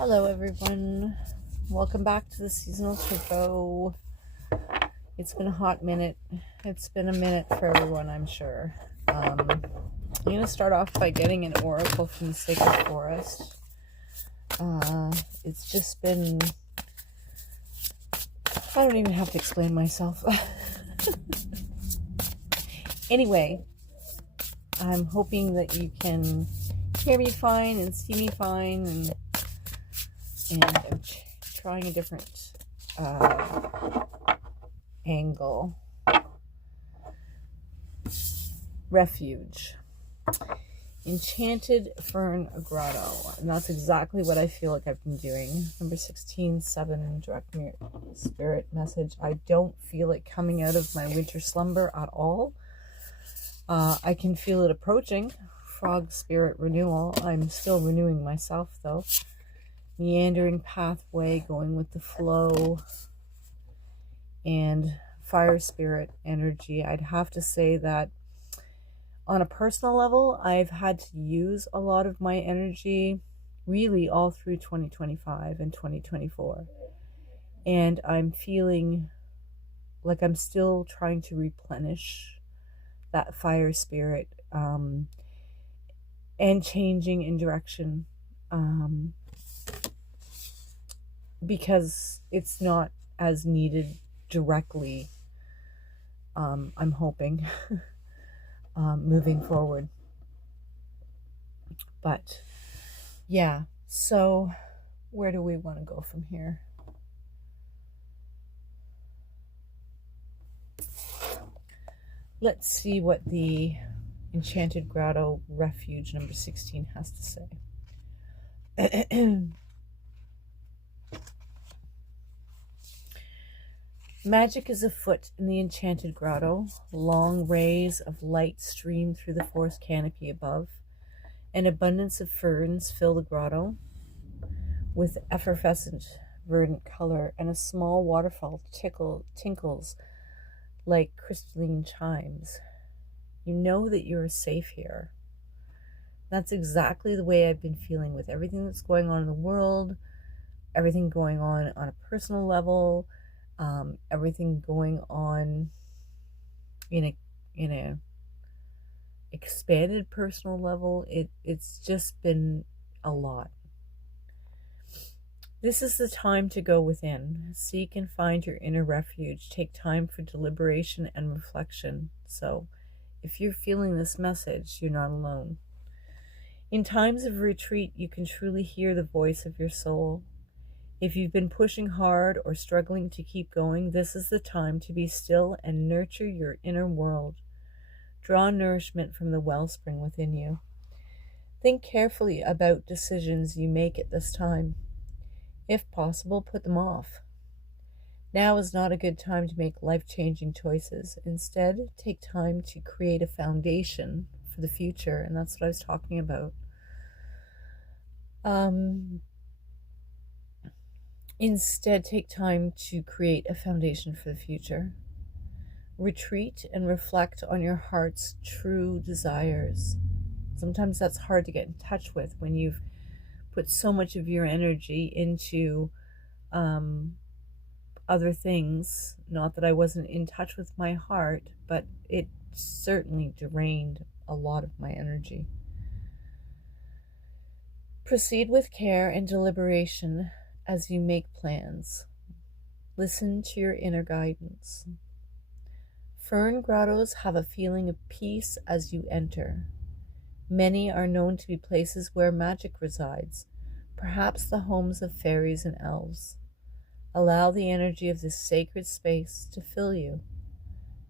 Hello everyone, welcome back to the Seasonal Tarot. It's been a hot minute. It's been a minute for everyone, I'm sure. I'm going to start off by getting an oracle from the Sacred Forest. It's just been, I don't even have to explain myself. Anyway, I'm hoping that you can hear me fine and see me fine, and I'm trying a different angle. Refuge. Enchanted Fern Grotto. And that's exactly what I feel like I've been doing. Number 16, 7, direct spirit message. I don't feel it coming out of my winter slumber at all. I can feel it approaching. Frog spirit renewal. I'm still renewing myself though. Meandering pathway, going with the flow, and fire spirit energy. I'd have to say that on a personal level, I've had to use a lot of my energy really all through 2025 and 2024. And I'm feeling like I'm still trying to replenish that fire spirit and changing in direction. Because it's not as needed directly, I'm hoping, moving forward. But yeah, so where do we want to go from here? Let's see what the Enchanted Grotto Refuge number 16 has to say. Magic is afoot in the Enchanted Grotto. Long rays of light stream through the forest canopy above. An abundance of ferns fill the grotto with effervescent verdant color, and a small waterfall tinkles like crystalline chimes. You know that you're safe here. That's exactly the way I've been feeling with everything that's going on in the world, everything going on a personal level, everything going on in a expanded personal level. It's just been a lot. This is the time to go within. Seek and find your inner refuge. Take time for deliberation and reflection. So if you're feeling this message, you're not alone. In times of retreat, you can truly hear the voice of your soul. If you've been pushing hard or struggling to keep going, this is the time to be still and nurture your inner world. Draw nourishment from the wellspring within you. Think carefully about decisions you make at this time. If possible, put them off. Now is not a good time to make life-changing choices. Instead, take time to create a foundation for the future, and that's what I was talking about. Instead, take time to create a foundation for the future. Retreat and reflect on your heart's true desires. Sometimes that's hard to get in touch with when you've put so much of your energy into other things. Not that I wasn't in touch with my heart, but it certainly drained a lot of my energy. Proceed with care and deliberation as you make plans. Listen to your inner guidance. Fern grottos have a feeling of peace as you enter. Many are known to be places where magic resides, perhaps the homes of fairies and elves. Allow the energy of this sacred space to fill you.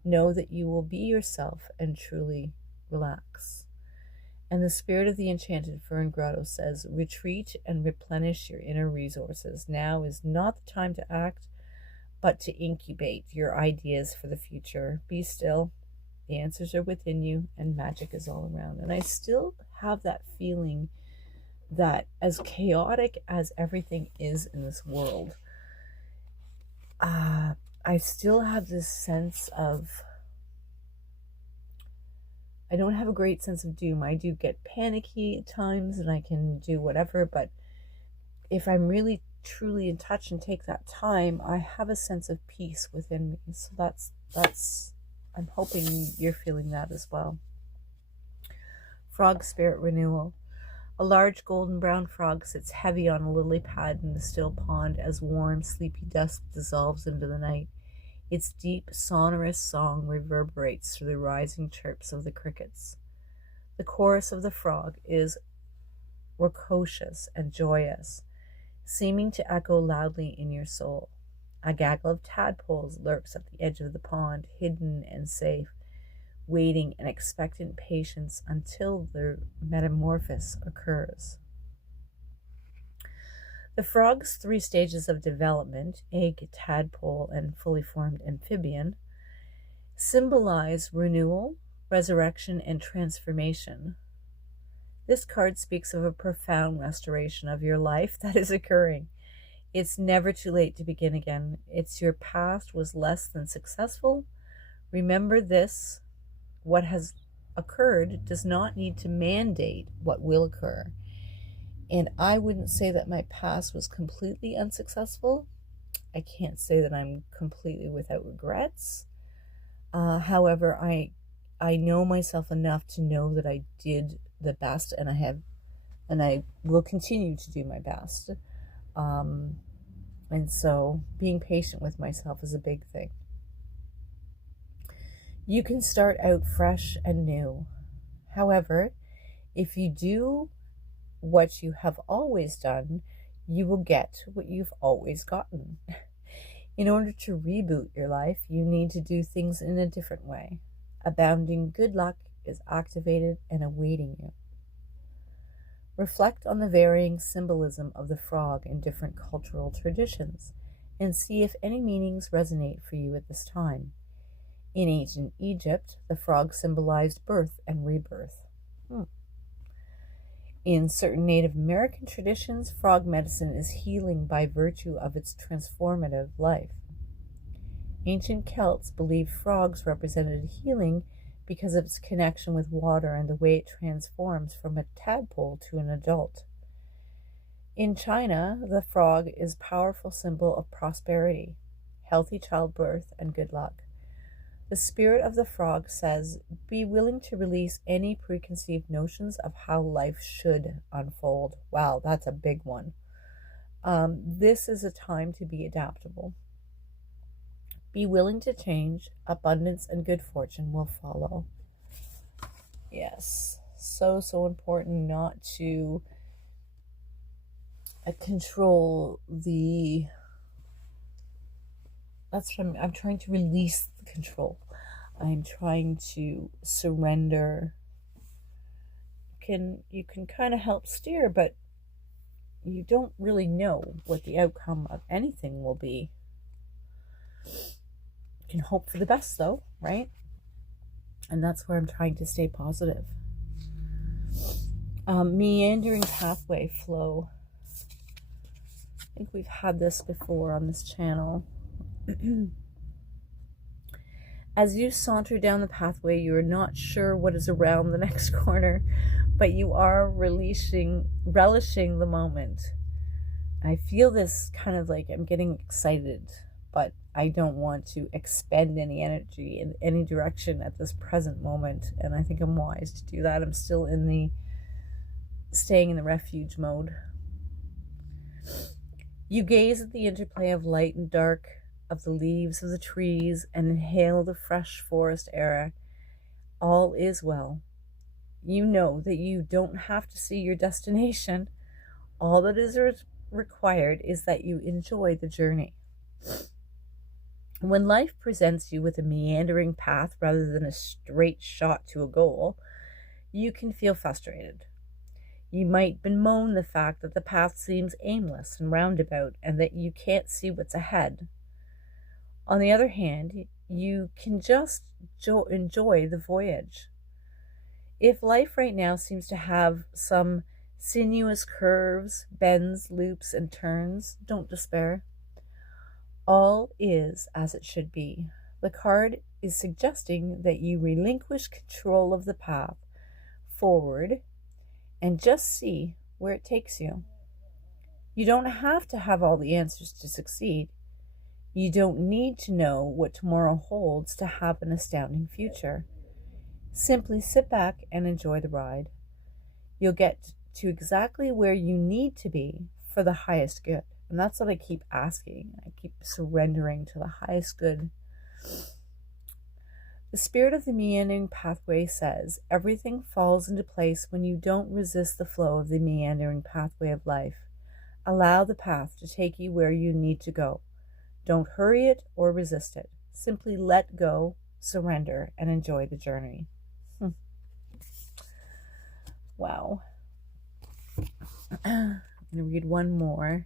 Know that you will be yourself and truly relax. And the spirit of the Enchanted Fern Grotto says, retreat and replenish your inner resources. Now is not the time to act, but to incubate your ideas for the future. Be still. The answers are within you, and magic is all around. And I still have that feeling that as chaotic as everything is in this world, I still have this sense of, I don't have a great sense of doom. I do get panicky at times and I can do whatever, but if I'm really truly in touch and take that time, I have a sense of peace within me. So that's I'm hoping you're feeling that as well. Frog spirit renewal. A large golden brown frog sits heavy on a lily pad in the still pond as warm, sleepy dusk dissolves into the night. Its deep, sonorous song reverberates through the rising chirps of the crickets. The chorus of the frog is raucous and joyous, seeming to echo loudly in your soul. A gaggle of tadpoles lurks at the edge of the pond, hidden and safe, waiting in expectant patience until their metamorphosis occurs. The frog's 3 stages of development, egg, tadpole, and fully formed amphibian, symbolize renewal, resurrection, and transformation. This card speaks of a profound restoration of your life that is occurring. It's never too late to begin again. It's your past was less than successful. Remember this, what has occurred does not need to mandate what will occur. And I wouldn't say that my past was completely unsuccessful. I can't say that I'm completely without regrets. However, I know myself enough to know that I did the best, and I will continue to do my best. And so being patient with myself is a big thing. You can start out fresh and new. However, if you do what you have always done, you will get what you've always gotten. In order to reboot your life, you need to do things in a different way. Abounding good luck is activated and awaiting you. Reflect on the varying symbolism of the frog in different cultural traditions and see if any meanings resonate for you at this time. In ancient Egypt, the frog symbolized birth and rebirth. In certain Native American traditions, frog medicine is healing by virtue of its transformative life. Ancient Celts believed frogs represented healing because of its connection with water and the way it transforms from a tadpole to an adult. In China, the frog is a powerful symbol of prosperity, healthy childbirth, and good luck. The spirit of the frog says, be willing to release any preconceived notions of how life should unfold. Wow, that's a big one. This is a time to be adaptable. Be willing to change. Abundance and good fortune will follow. Yes, so important not to control the... That's what I'm trying to release the control. I'm trying to surrender. You can kind of help steer, but you don't really know what the outcome of anything will be. You can hope for the best though, right? And that's where I'm trying to stay positive. Meandering pathway flow. I think we've had this before on this channel. As you saunter down the pathway, you are not sure what is around the next corner, but you are relishing the moment. I feel this kind of like I'm getting excited, but I don't want to expend any energy in any direction at this present moment, and I think I'm wise to do that. I'm still staying in the refuge mode. You gaze at the interplay of light and dark, of the leaves of the trees, and inhale the fresh forest air. All is well. You know that you don't have to see your destination. All that is required is that you enjoy the journey. When life presents you with a meandering path rather than a straight shot to a goal, you can feel frustrated. You might bemoan the fact that the path seems aimless and roundabout and that you can't see what's ahead. On the other hand, you can just enjoy the voyage. If life right now seems to have some sinuous curves, bends, loops, and turns, don't despair. All is as it should be. The card is suggesting that you relinquish control of the path forward and just see where it takes you. You don't have to have all the answers to succeed. You don't need to know what tomorrow holds to have an astounding future. Simply sit back and enjoy the ride. You'll get to exactly where you need to be for the highest good. And that's what I keep asking. I keep surrendering to the highest good. The spirit of the meandering pathway says everything falls into place when you don't resist the flow of the meandering pathway of life. Allow the path to take you where you need to go. Don't hurry it or resist it. Simply let go, surrender, and enjoy the journey. Wow. I'm going to read one more.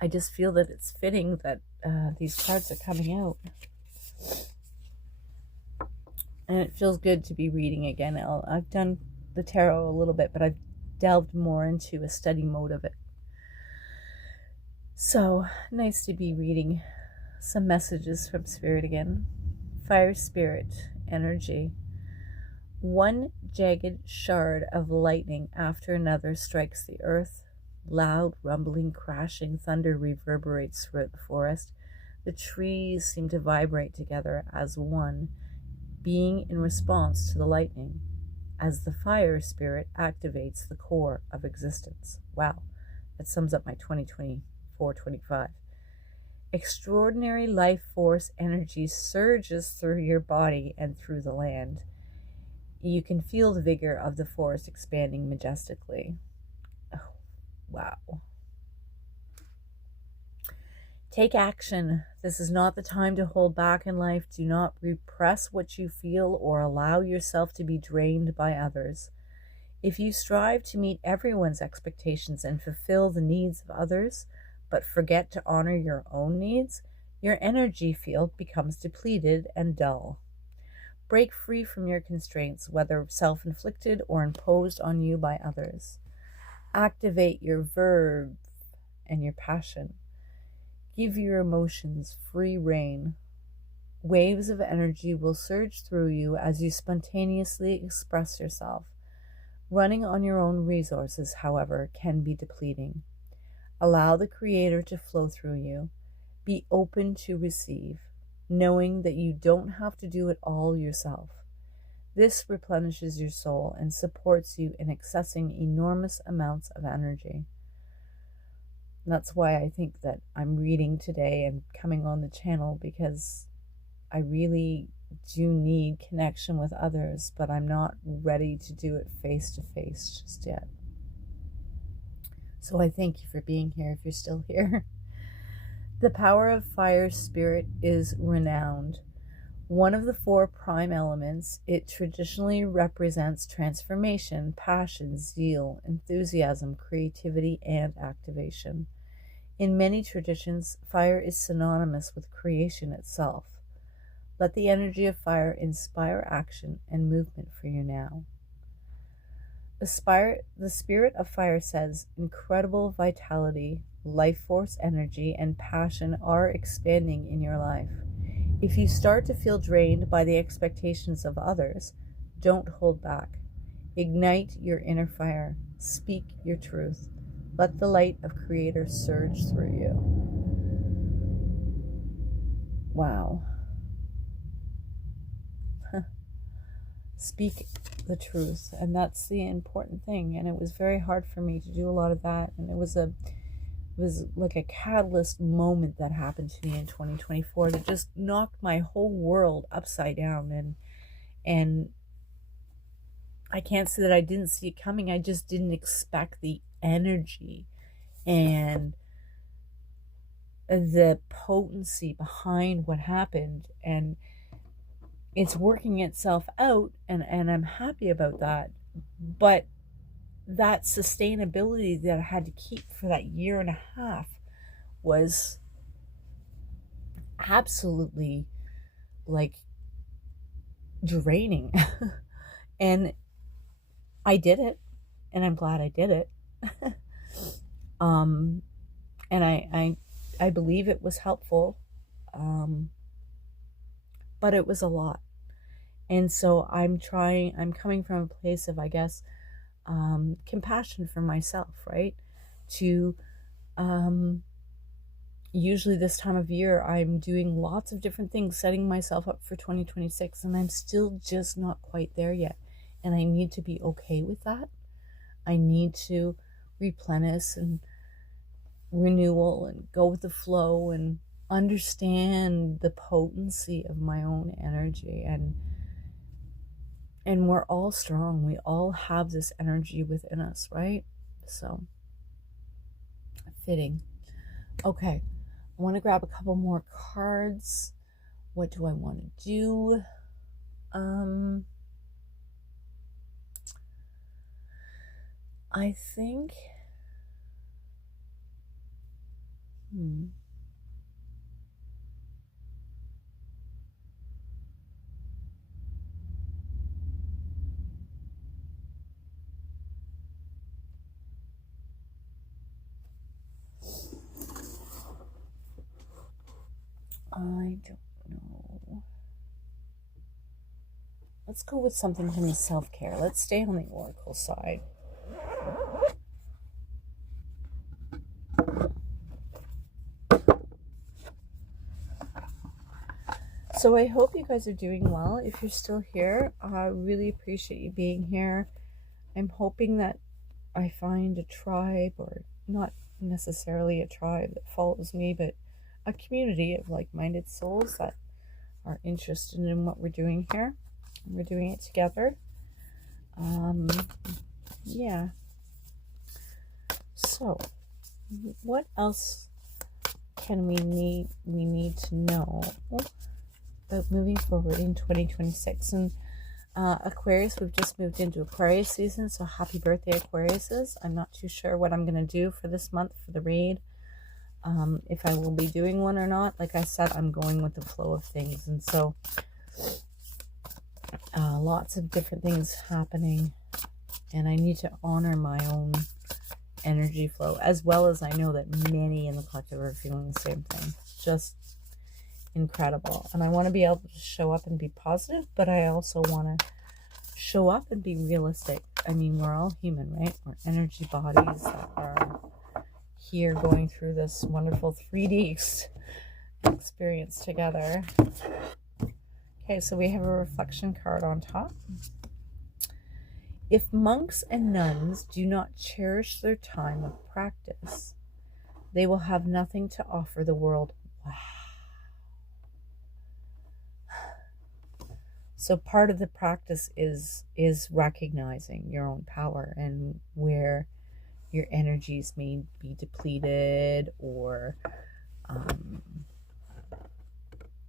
I just feel that it's fitting that these cards are coming out. And it feels good to be reading again. I've done the tarot a little bit, but I've delved more into a study mode of it. So, nice to be reading some messages from Spirit again. Fire Spirit energy. One jagged shard of lightning after another strikes the earth. Loud, rumbling, crashing thunder reverberates throughout the forest. The trees seem to vibrate together as one, being in response to the lightning, as the fire spirit activates the core of existence. Wow, that sums up my 2024-25. Extraordinary life force energy surges through your body and through the land. You can feel the vigor of the forest expanding majestically. Oh, wow. Take action. This is not the time to hold back in life. Do not repress what you feel or allow yourself to be drained by others. If you strive to meet everyone's expectations and fulfill the needs of others, but forget to honor your own needs, your energy field becomes depleted and dull. Break free from your constraints, whether self-inflicted or imposed on you by others. Activate your verve and your passion. Give your emotions free rein. Waves of energy will surge through you as you spontaneously express yourself. Running on your own resources, however, can be depleting. Allow the Creator to flow through you. Be open to receive, knowing that you don't have to do it all yourself. This replenishes your soul and supports you in accessing enormous amounts of energy. That's why I think that I'm reading today and coming on the channel, because I really do need connection with others, but I'm not ready to do it face to face just yet. So I thank you for being here if you're still here. The power of fire spirit is renowned. One of the 4 prime elements, it traditionally represents transformation, passion, zeal, enthusiasm, creativity, and activation. In many traditions, fire is synonymous with creation itself. Let the energy of fire inspire action and movement for you now. The spirit of fire says incredible vitality, life force energy, and passion are expanding in your life. If you start to feel drained by the expectations of others, don't hold back. Ignite your inner fire. Speak your truth. Let the light of Creator surge through you. Wow. Speak the truth, and that's the important thing. And it was very hard for me to do a lot of that, and it was like a catalyst moment that happened to me in 2024 that just knocked my whole world upside down. And I can't say that I didn't see it coming. I just didn't expect the energy and the potency behind what happened, and it's working itself out, and I'm happy about that. But that sustainability that I had to keep for that 1.5 years was absolutely like draining. And I did it, and I'm glad I did it. And I believe it was helpful, but it was a lot. And so I'm coming from a place of, I guess, compassion for myself, right? To usually this time of year, I'm doing lots of different things, setting myself up for 2026, and I'm still just not quite there yet. And I need to be okay with that. I need to replenish and renewal and go with the flow and understand the potency of my own energy. And we're all strong. We all have this energy within us, right? So fitting. Okay, I want to grab a couple more cards. What do I want to do? I think I don't know. Let's go with something from the self-care. Let's stay on the oracle side. So I hope you guys are doing well. If you're still here, I really appreciate you being here. I'm hoping that I find a tribe, or not necessarily a tribe that follows me, but a community of like-minded souls that are interested in what we're doing here. We're doing it together. Yeah. So, what else can we need to know about moving forward in 2026? And Aquarius, we've just moved into Aquarius season, so happy birthday, Aquariuses. I'm not too sure what I'm going to do for this month for the read. If I will be doing one or not. Like I said, I'm going with the flow of things, and so lots of different things happening, and I need to honor my own energy flow, as well as I know that many in the collective are feeling the same thing. Just incredible. And I want to be able to show up and be positive, but I also want to show up and be realistic. I mean, we're all human, right? We're energy bodies that are here going through this wonderful 3D experience together. Okay, so we have a reflection card on top. If monks and nuns do not cherish their time of practice, they will have nothing to offer the world. Wow. So part of the practice is recognizing your own power and where your energies may be depleted, or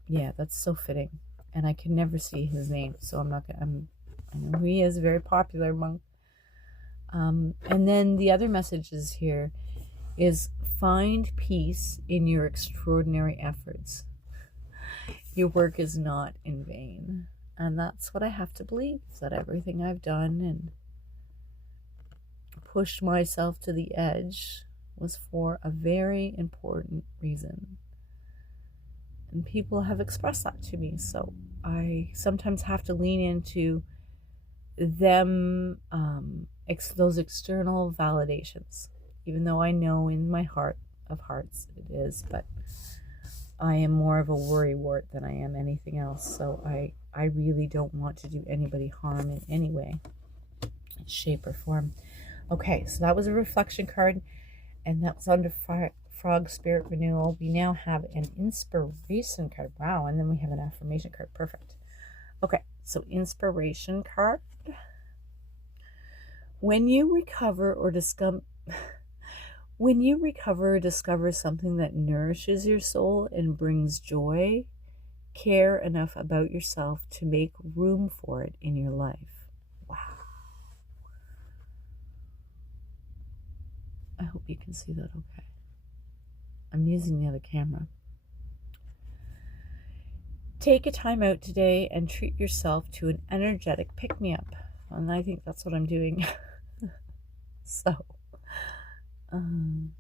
yeah, that's so fitting. And I can never see his name, so I'm not gonna. I know who he is, a very popular monk. And then the other messages here is find peace in your extraordinary efforts. Your work is not in vain. And that's what I have to believe, that everything I've done and pushed myself to the edge was for a very important reason. And people have expressed that to me. So I sometimes have to lean into them, those external validations, even though I know in my heart of hearts it is, but I am more of a worrywart than I am anything else. So I really don't want to do anybody harm in any way, shape, or form. Okay, so that was a reflection card, and that was under Frog Spirit Renewal. We now have an inspiration card. Wow, and then we have an affirmation card. Perfect. Okay, so inspiration card. When you recover or discover something that nourishes your soul and brings joy, care enough about yourself to make room for it in your life. Wow. I hope you can see that okay. I'm using the other camera. Take a time out today and treat yourself to an energetic pick-me-up. And I think that's what I'm doing. So,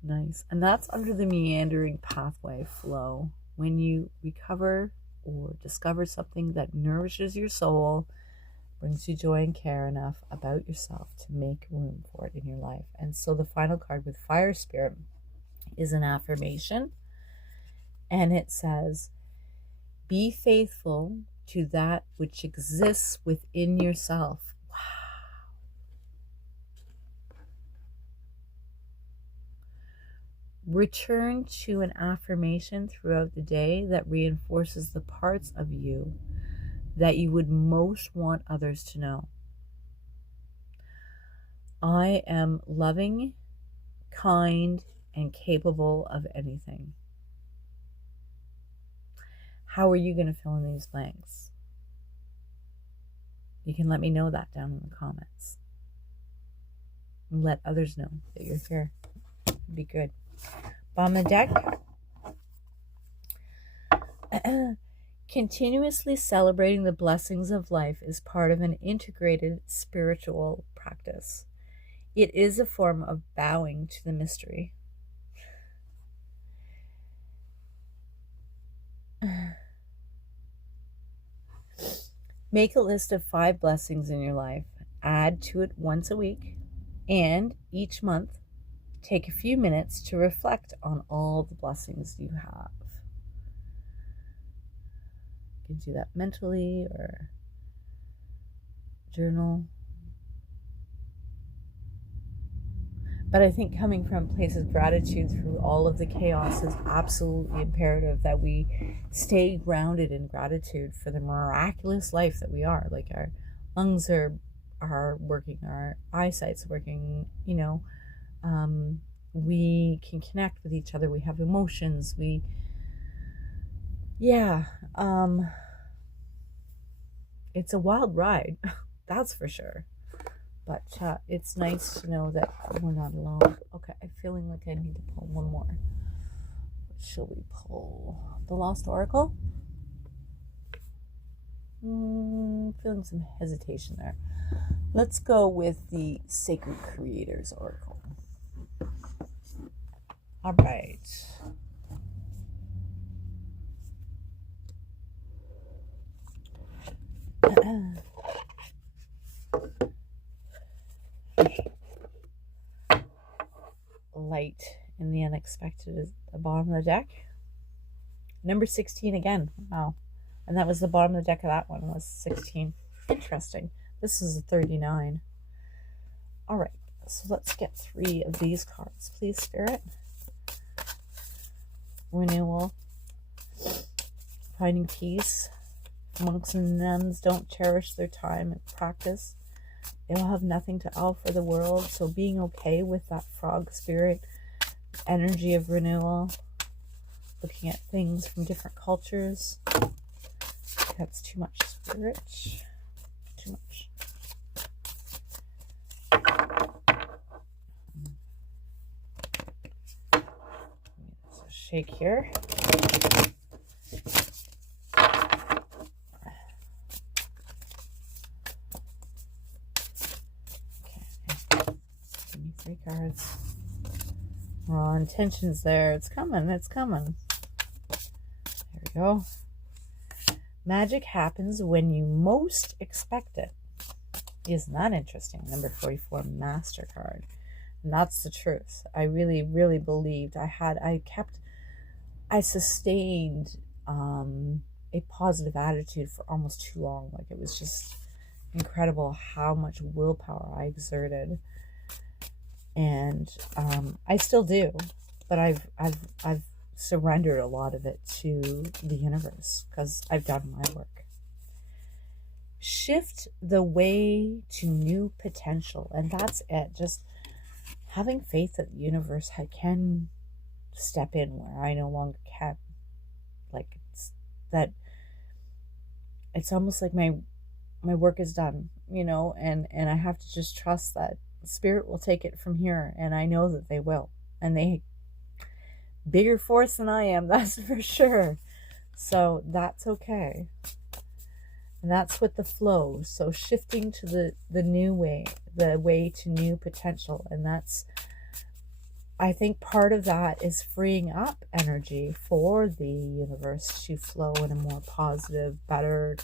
nice. And that's under the meandering pathway flow. When you recover or discover something that nourishes your soul, brings you joy and care enough about yourself to make room for it in your life. And so the final card with Fire Spirit is an affirmation, and it says, be faithful to that which exists within yourself. Wow. Return to an affirmation throughout the day that reinforces the parts of you that you would most want others to know. I am loving, kind, and capable of anything. How are you going to fill in these blanks? You can let me know that down in the comments. And let others know that you're here. It'd be good. Bottom of the deck. Continuously celebrating the blessings of life is part of an integrated spiritual practice. It is a form of bowing to the mystery. Make a list of 5 blessings in your life. Add to it once a week, and each month, take a few minutes to reflect on all the blessings you have. You can do that mentally or journal. But I think coming from a place of gratitude through all of the chaos is absolutely imperative, that we stay grounded in gratitude for the miraculous life that we are. Like, our lungs are working, our eyesight's working, we can connect with each other, we have emotions, it's a wild ride, that's for sure. But it's nice to know that we're not alone. Okay, I'm feeling like I need to pull one more. What shall we pull? The Lost Oracle? Feeling some hesitation there. Let's go with the Sacred Creators Oracle. All right. Light in the unexpected is the bottom of the deck. Number 16 again. Wow. And that was the bottom of the deck of that one, was 16. Interesting. This is a 39. All right. So let's get 3 of these cards, please, Spirit. Renewal. Finding peace. Monks and nuns don't cherish their time and practice. They will have nothing to offer the world, so being okay with that frog spirit energy of renewal, looking at things from different cultures. That's too much, Spirit. Too much. So shake here. Give me 3 cards. Raw intentions there. It's coming. It's coming. There we go. Magic happens when you most expect it. Isn't that interesting? Number 44, Master card. And that's the truth. I really, really believed I sustained a positive attitude for almost too long. Like, it was just incredible how much willpower I exerted. And I still do, but I've surrendered a lot of it to the universe because I've done my work. Shift the way to new potential, and that's it. Just having faith that the universe can step in where I no longer can. Like, it's almost like my work is done, and I have to just trust that Spirit will take it from here, and I know that they will, and they bigger force than I am, that's for sure. So that's okay, and that's with the flow. So shifting to the new way, the way to new potential, and that's, I think, part of that is freeing up energy for the universe to flow in a more positive, better,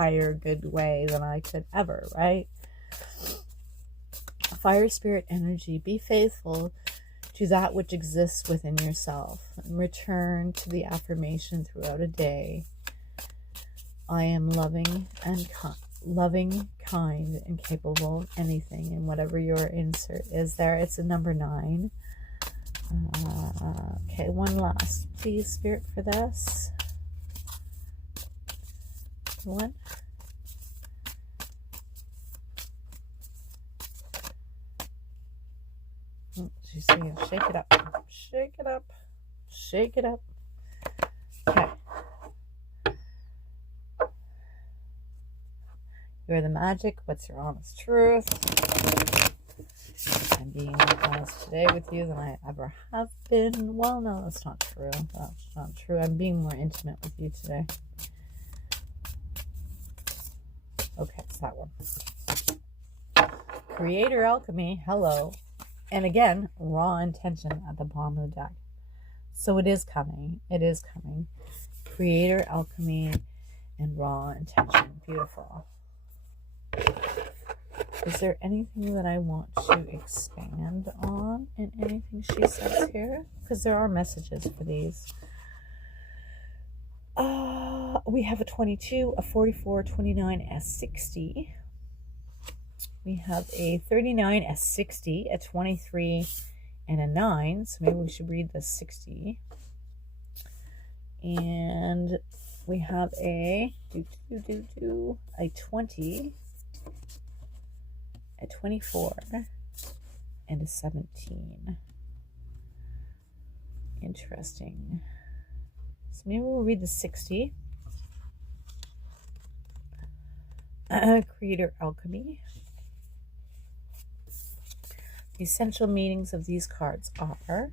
higher good way than I could ever, right? Fire spirit energy, be faithful to that which exists within yourself and return to the affirmation throughout a day. I am loving, kind, and capable of anything. And whatever your insert is there, it's a number 9. Okay, one last, please, Spirit, for this. One. She's saying, shake it up, shake it up, shake it up. Okay. You're the magic. What's your honest truth? I'm being more honest today with you than I ever have been. Well, no, that's not true. That's not true. I'm being more intimate with you today. Okay, it's that one. Creator Alchemy, hello. And again, raw intention at the bottom of the deck. So it is coming. It is coming. Creator Alchemy and raw intention. Beautiful. Is there anything that I want to expand on in anything she says here? Because there are messages for these. We have a 22, a 44, 29, a 60. We have a 39, a 60, a 23, and a 9. So maybe we should read the 60. And we have a 20, a 24, and a 17. Interesting. So maybe we'll read the 60. Creator Alchemy. The essential meanings of these cards are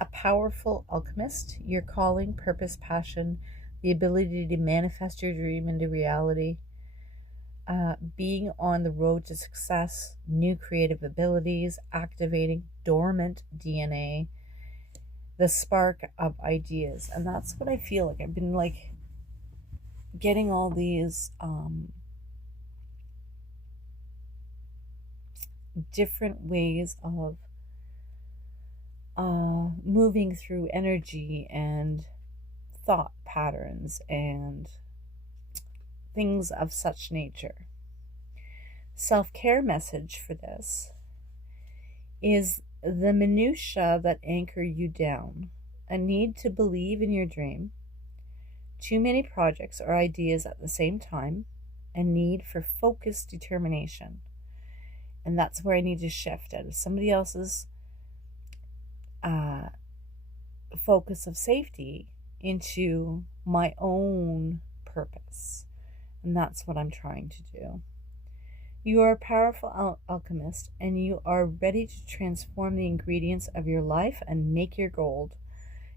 a powerful alchemist, your calling, purpose, passion, the ability to manifest your dream into reality, being on the road to success, new creative abilities, activating dormant DNA, the spark of ideas. And that's what I feel like. I've been like getting all these different ways of moving through energy and thought patterns and things of such nature. Self-care message for this is the minutiae that anchor you down, a need to believe in your dream, too many projects or ideas at the same time, a need for focused determination. And that's where I need to shift out of somebody else's focus of safety into my own purpose. And that's what I'm trying to do. You are a powerful alchemist, and you are ready to transform the ingredients of your life and make your gold.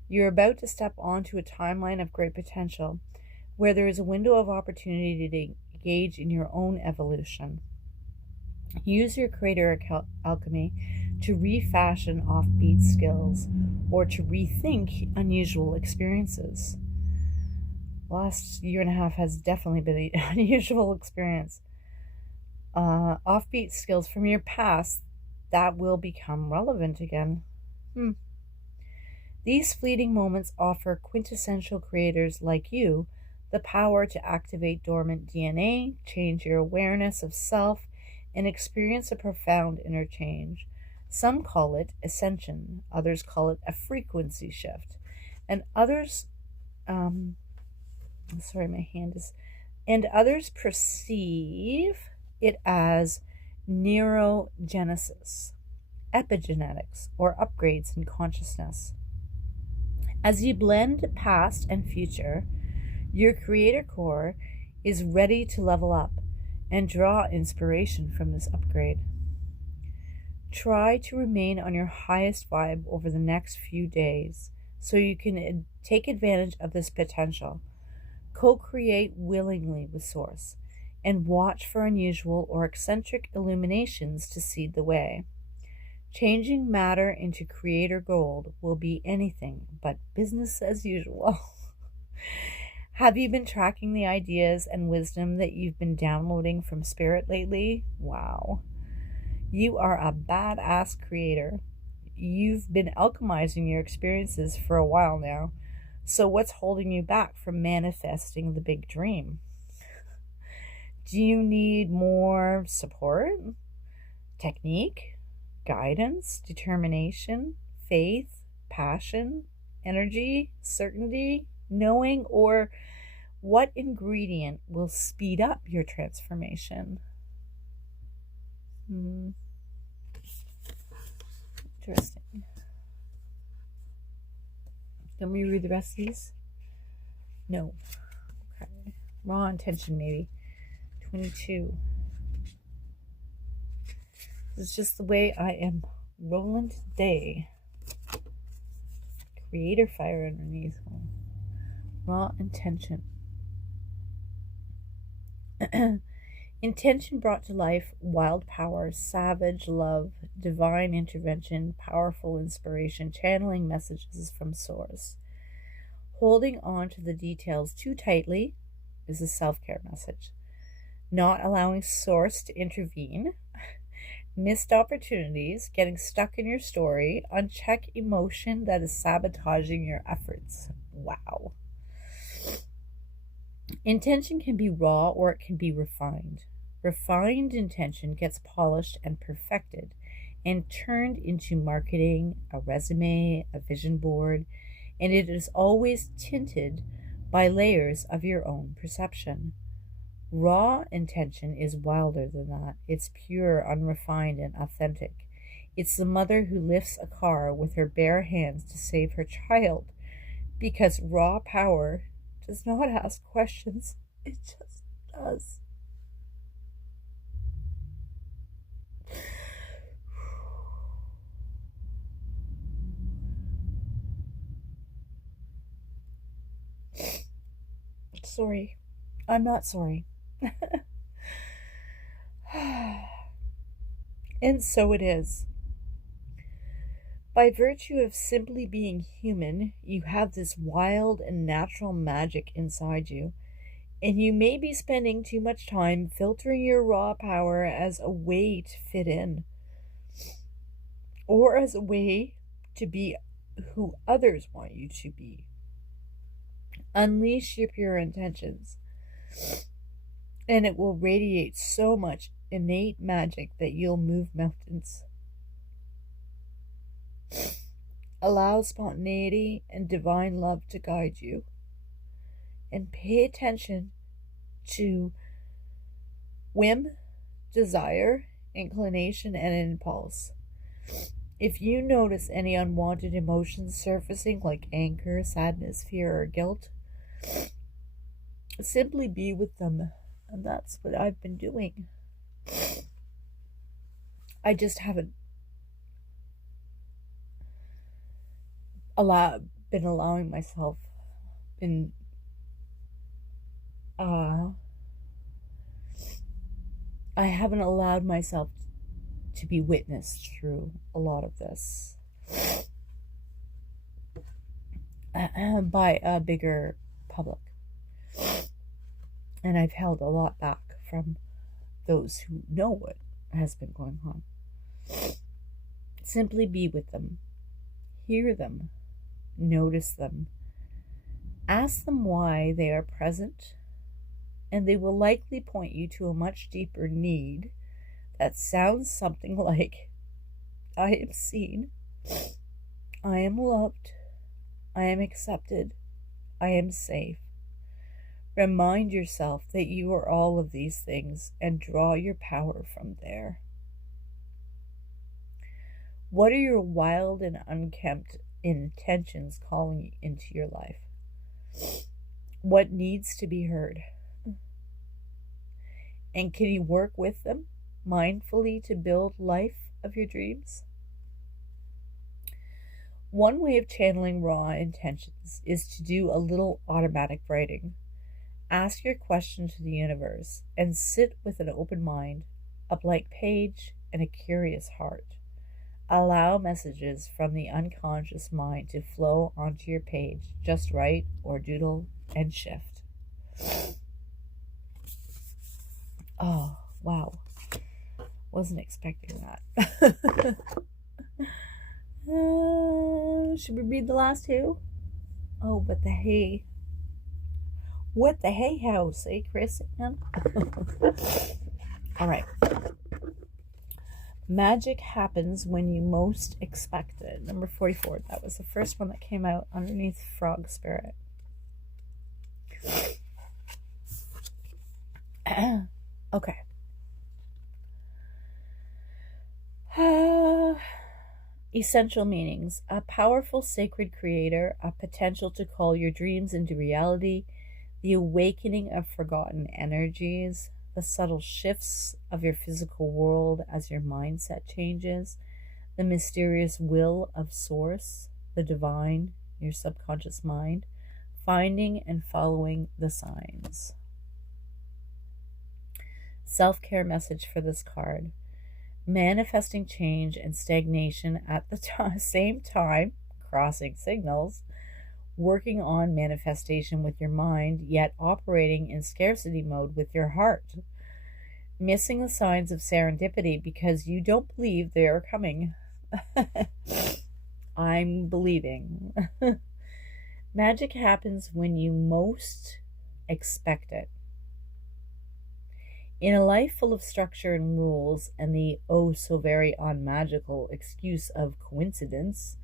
You're about to step onto a timeline of great potential, where there is a window of opportunity to engage in your own evolution. Use your creator alchemy to refashion offbeat skills or to rethink unusual experiences. The last year and a half has definitely been an unusual experience. Offbeat skills from your past that will become relevant again. These fleeting moments offer quintessential creators like you the power to activate dormant DNA, change your awareness of self, and experience a profound inner change. Some call it ascension, others call it a frequency shift, and others others perceive it as neurogenesis, epigenetics, or upgrades in consciousness. As you blend past and future, your creator core is ready to level up and draw inspiration from this upgrade. Try to remain on your highest vibe over the next few days so you can take advantage of this potential. Co-create willingly with Source and watch for unusual or eccentric illuminations to seed the way. Changing matter into creator gold will be anything but business as usual. Have you been tracking the ideas and wisdom that you've been downloading from Spirit lately? Wow. You are a badass creator. You've been alchemizing your experiences for a while now. So, what's holding you back from manifesting the big dream? Do you need more support, technique, guidance, determination, faith, passion, energy, certainty, knowing, or what ingredient will speed up your transformation? Interesting. Can we read the rest of these? No. Okay. Raw intention, maybe. 22. This is just the way I am rolling today. Creator fire underneath. Raw intention. Intention brought to life, wild power, savage love, divine intervention, powerful inspiration, channeling messages from source. Holding on to the details too tightly is a self-care message. Not allowing source to intervene, missed opportunities, getting stuck in your story, unchecked emotion that is sabotaging your efforts. Wow. Intention can be raw or it can be refined. Refined intention gets polished and perfected and turned into marketing, a resume, a vision board, and it is always tinted by layers of your own perception. Raw intention is wilder than that. It's pure, unrefined, and authentic. It's the mother who lifts a car with her bare hands to save her child, because raw power does not ask questions. It just does. Sorry. I'm not sorry. And so it is. By virtue of simply being human, you have this wild and natural magic inside you, and you may be spending too much time filtering your raw power as a way to fit in, or as a way to be who others want you to be. Unleash your pure intentions, and it will radiate so much innate magic that you'll move mountains. Allow spontaneity and divine love to guide you, and pay attention to whim, desire, inclination, and impulse. If you notice any unwanted emotions surfacing like anger, sadness, fear, or guilt, simply be with them. And that's what I've been doing. I just haven't been allowing myself I haven't allowed myself to be witnessed through a lot of this by a bigger public. And I've held a lot back from those who know what has been going on. Simply be with them. Hear them. Notice them. Ask them why they are present, and they will likely point you to a much deeper need that sounds something like, I am seen, I am loved, I am accepted, I am safe. Remind yourself that you are all of these things and draw your power from there. What are your wild and unkempt intentions calling into your life? What needs to be heard? And can you work with them mindfully to build life of your dreams? One way of channeling raw intentions is to do a little automatic writing. Ask your question to the universe and sit with an open mind, a blank page, and a curious heart. Allow messages from the unconscious mind to flow onto your page. Just write or doodle and shift. Oh, wow. Wasn't expecting that. Should we read the last two? Oh, but the hay. What the hay house, eh, Chris? All right. Magic happens when you most expect it. Number 44. That was the first one that came out underneath Frog Spirit. Okay. Essential meanings. A powerful sacred creator, a potential to call your dreams into reality, the awakening of forgotten energies, the subtle shifts of your physical world as your mindset changes, the mysterious will of Source, the divine, your subconscious mind, finding and following the signs. Self-care message for this card. Manifesting change and stagnation at the same time, crossing signals, working on manifestation with your mind, yet operating in scarcity mode with your heart. Missing the signs of serendipity because you don't believe they are coming. I'm believing. Magic happens when you most expect it. In a life full of structure and rules and the oh so very unmagical excuse of coincidence,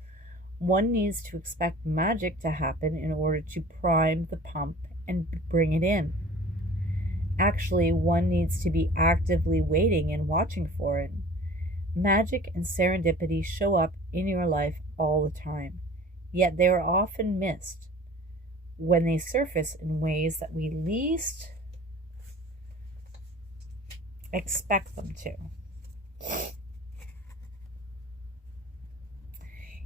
one needs to expect magic to happen in order to prime the pump and bring it in. Actually, one needs to be actively waiting and watching for it. Magic and serendipity show up in your life all the time, yet they are often missed when they surface in ways that we least expect them to.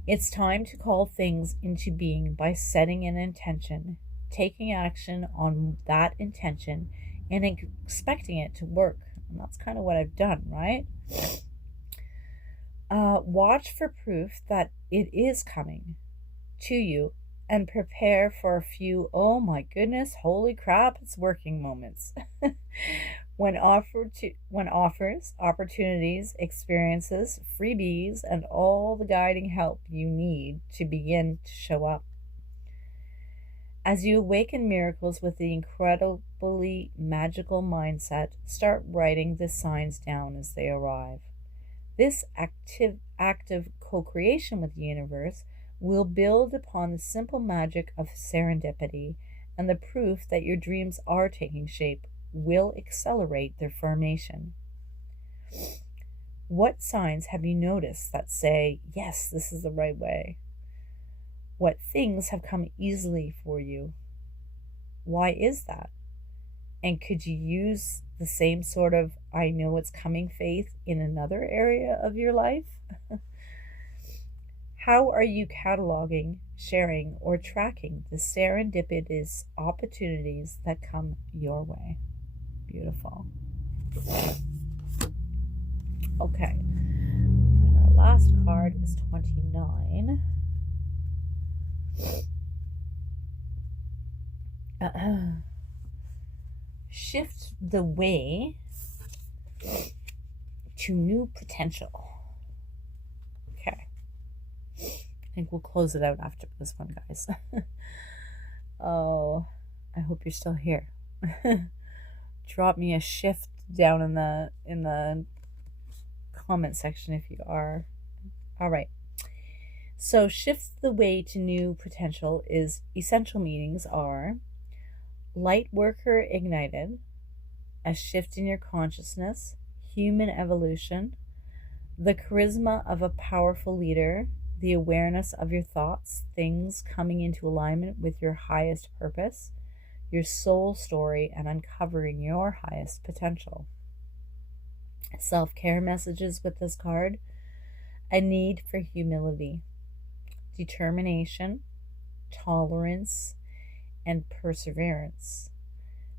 It's time to call things into being by setting an intention, taking action on that intention, and expecting it to work. And that's kind of what I've done, right? Watch for proof that it is coming to you and prepare for a few, oh my goodness, holy crap, it's working moments. When offers, opportunities, experiences, freebies, and all the guiding help you need to begin to show up. As you awaken miracles with the incredibly magical mindset, start writing the signs down as they arrive. This active co-creation with the universe will build upon the simple magic of serendipity, and the proof that your dreams are taking shape will accelerate their formation. What signs have you noticed that say, yes, this is the right way? What things have come easily for you? Why is that? And could you use the same sort of I know it's coming faith in another area of your life? How are you cataloging, sharing, or tracking the serendipitous opportunities that come your way? Beautiful. Okay. Our last card is 29. Shift the way to new potential. Okay. I think we'll close it out after this one, guys. Oh, I hope you're still here. Drop me a shift down in the comment section if you are. All right. So shift the way to new potential is essential meanings are light worker ignited, a shift in your consciousness, human evolution, the charisma of a powerful leader, the awareness of your thoughts, things coming into alignment with your highest purpose, your soul story, and uncovering your highest potential. Self-care messages with this card: a need for humility, determination, tolerance, and perseverance,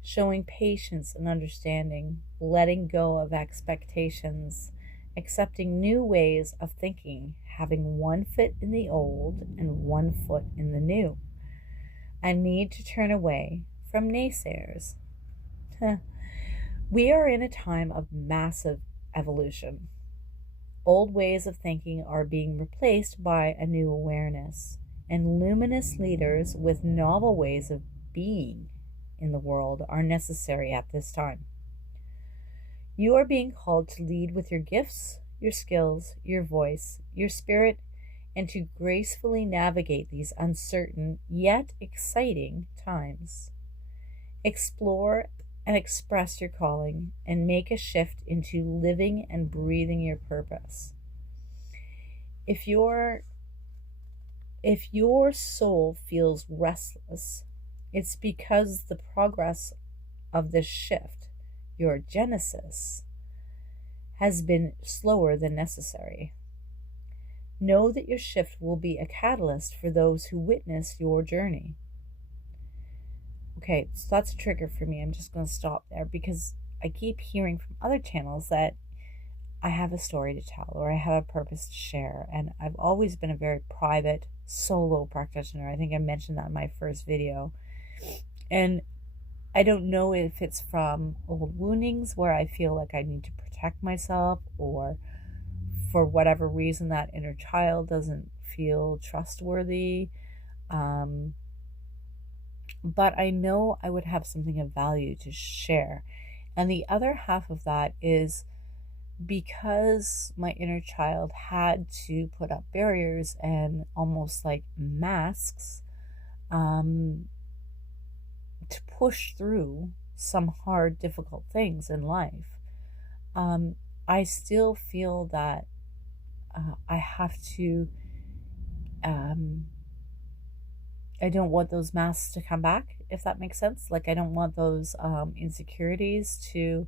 showing patience and understanding, letting go of expectations, accepting new ways of thinking, having one foot in the old and one foot in the new, a need to turn away from naysayers. We are in a time of massive evolution. Old ways of thinking are being replaced by a new awareness, and luminous leaders with novel ways of being in the world are necessary at this time. You are being called to lead with your gifts, your skills, your voice, your spirit, and to gracefully navigate these uncertain yet exciting times. Explore and express your calling and make a shift into living and breathing your purpose. If your soul feels restless, it's because the progress of this shift, your genesis, has been slower than necessary. Know that your shift will be a catalyst for those who witness your journey. Okay, so that's a trigger for me. I'm just going to stop there because I keep hearing from other channels that I have a story to tell or I have a purpose to share. And I've always been a very private solo practitioner. I think I mentioned that in my first video. And I don't know if it's from old woundings where I feel like I need to protect myself, or for whatever reason that inner child doesn't feel trustworthy. But I know I would have something of value to share. And the other half of that is because my inner child had to put up barriers and almost like masks to push through some hard, difficult things in life. I still feel that I have to, I don't want those masks to come back, if that makes sense. Like, I don't want those insecurities to,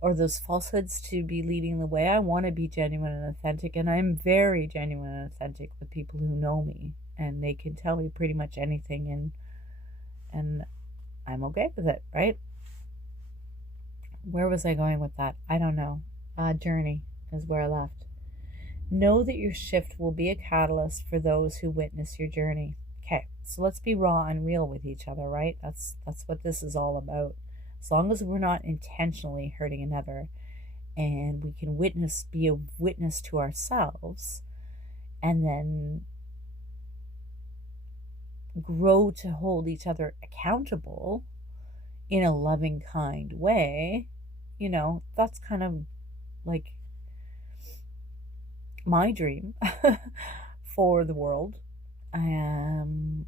or those falsehoods to be leading the way. I want to be genuine and authentic, and I'm very genuine and authentic with people who know me, and they can tell me pretty much anything, and I'm okay with it, right? Where was I going with that? I don't know. Journey is where I left. Know that your shift will be a catalyst for those who witness your journey. Okay, so let's be raw and real with each other, right? That's what this is all about. As long as we're not intentionally hurting another, and we can be a witness to ourselves, and then grow to hold each other accountable in a loving, kind way, that's kind of like my dream for the world. And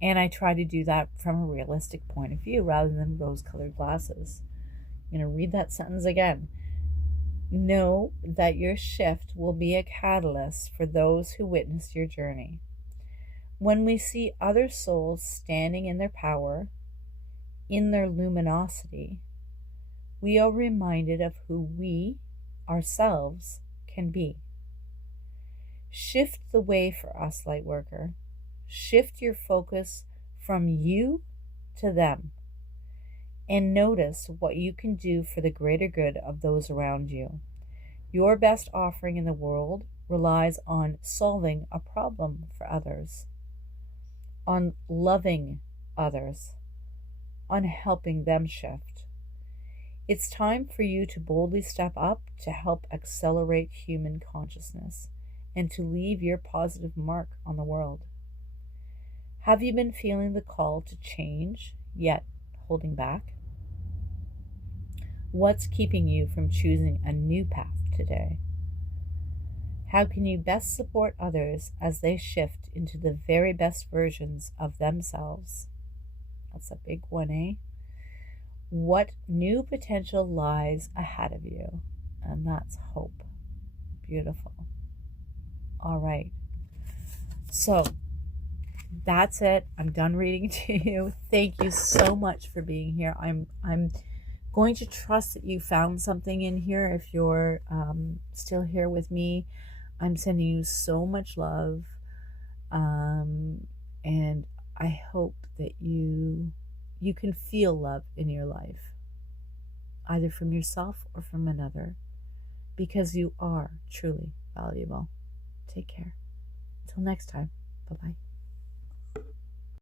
I try to do that from a realistic point of view rather than rose-colored glasses. I'm going to read that sentence again. Know that your shift will be a catalyst for those who witness your journey. When we see other souls standing in their power, in their luminosity, we are reminded of who we ourselves can be. Shift the way for us, Lightworker. Shift your focus from you to them, and notice what you can do for the greater good of those around you. Your best offering in the world relies on solving a problem for others, on loving others, on helping them shift. It's time for you to boldly step up to help accelerate human consciousness and to leave your positive mark on the world. Have you been feeling the call to change, yet holding back? What's keeping you from choosing a new path today? How can you best support others as they shift into the very best versions of themselves? That's a big one, eh? What new potential lies ahead of you? And that's hope. Beautiful. All right. So that's it. I'm done reading to you. Thank you so much for being here. I'm going to trust that you found something in here. If you're still here with me, I'm sending you so much love, and I hope that you can feel love in your life, either from yourself or from another, because you are truly valuable. Take care. Until next time. Bye-bye.